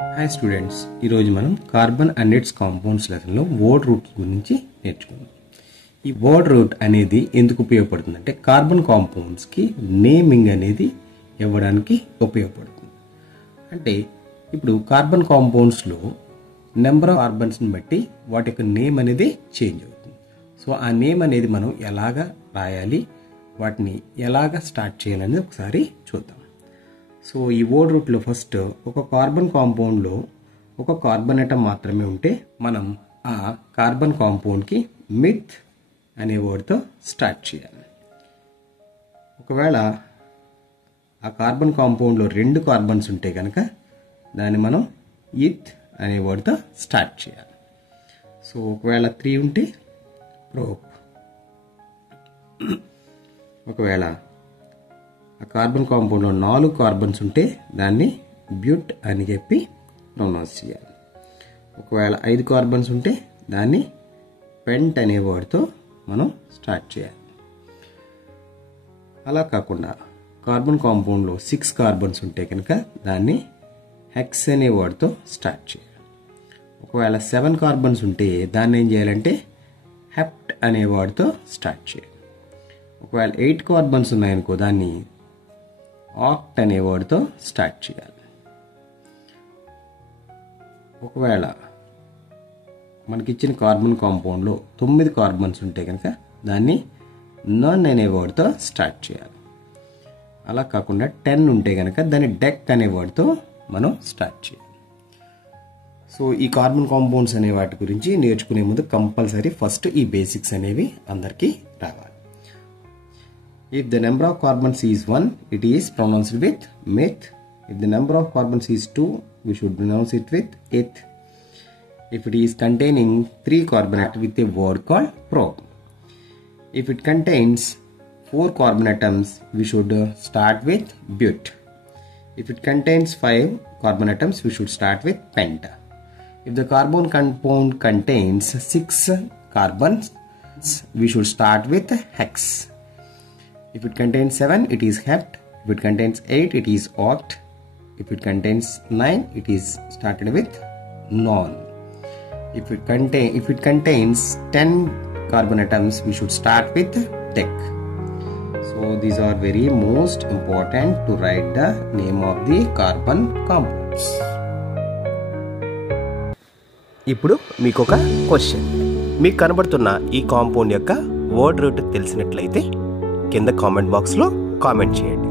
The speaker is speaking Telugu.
హాయ్ స్టూడెంట్స్, ఈరోజు మనం కార్బన్ అండ్ ఇట్స్ కాంపౌండ్స్ లెసన్లో వర్డ్ రూట్ గురించి నేర్చుకుందాం. ఈ వర్డ్ రూట్ అనేది ఎందుకు ఉపయోగపడుతుంది అంటే కార్బన్ కాంపౌండ్స్కి నేమింగ్ అనేది ఇవ్వడానికి ఉపయోగపడుతుంది. అంటే ఇప్పుడు కార్బన్ కాంపౌండ్స్లో నెంబర్ ఆఫ్ కార్బన్స్ని బట్టి వాటి యొక్క నేమ్ అనేది చేంజ్ అవుతుంది. సో ఆ నేమ్ అనేది మనం ఎలాగా రాయాలి, వాటిని ఎలాగా స్టార్ట్ చేయాలనేది ఒకసారి చూద్దాం. సో ఈ వర్డ్ రూట్లో ఫస్ట్ ఒక కార్బన్ కాంపౌండ్లో ఒక కార్బన్ అటమ్ మాత్రమే ఉంటే మనం ఆ కార్బన్ కాంపౌండ్కి మిత్ అనే వర్డ్తో స్టార్ట్ చేయాలి. ఒకవేళ ఆ కార్బన్ కాంపౌండ్లో 2 కార్బన్స్ ఉంటే కనుక దాన్ని మనం ఇత్ అనే వర్డ్తో స్టార్ట్ చేయాలి. సో ఒకవేళ 3 ఉంటే ప్రోప్. ఒకవేళ ఆ కార్బన్ కాంపౌండ్లో 4 కార్బన్స్ ఉంటే దాన్ని బ్యూట్ అని చెప్పి ప్రొనౌన్స్ చేయాలి. ఒకవేళ 5 కార్బన్స్ ఉంటే దాన్ని పెంట్ అనే వర్డ్తో మనం స్టార్ట్ చేయాలి. అలా కాకుండా కార్బన్ కాంపౌండ్లో 6 కార్బన్స్ ఉంటే కనుక దాన్ని హెక్స్ అనే వర్డ్తో స్టార్ట్ చేయాలి. ఒకవేళ 7 కార్బన్స్ ఉంటే దాన్ని ఏం చేయాలంటే హెప్ట్ అనే వర్డ్తో స్టార్ట్ చేయాలి. ఒకవేళ 8 కార్బన్స్ ఉన్నాయనుకో దాన్ని ఆక్ట్ అనే వర్డ్తో స్టార్ట్ చేయాలి. ఒకవేళ మనకిచ్చిన కార్బన్ కాంపౌండ్లో 9 కార్బన్స్ ఉంటే కనుక దాన్ని నన్ అనే వర్డ్తో స్టార్ట్ చేయాలి. అలా కాకుండా 10 ఉంటే కనుక దాన్ని డెక్ అనే వర్డ్తో మనం స్టార్ట్ చేయాలి. సో ఈ కార్బన్ కాంపౌండ్స్ అనే వాటి గురించి నేర్చుకునే ముందు కంపల్సరీ ఫస్ట్ ఈ బేసిక్స్ అనేవి అందరికీ రావాలి. If the number of carbons is 1, it is pronounced with meth. If the number of carbons is 2, we should pronounce it with eth. If it is containing 3 carbon atoms with a word called prop. If it contains 4 carbon atoms, we should start with but. If it contains 5 carbon atoms, we should start with penta. If the carbon compound contains 6 carbons, we should start with hex. If it contains 7, it is hept. If it contains 8, it is oct. If it contains 9, it is started with non. If it contains 10 carbon atoms, we should start with dec. So these are very most important to write the name of the carbon compounds. ఇప్పుడు మీకు ఒక క్వశ్చన్. మీకు కనబడుతున్న ఈ కాంపౌండ్ యొక్క వర్డ్ రూట్ తెలిసినట్లయితే కింద కామెంట్ బాక్స్లో కామెంట్ చేయండి.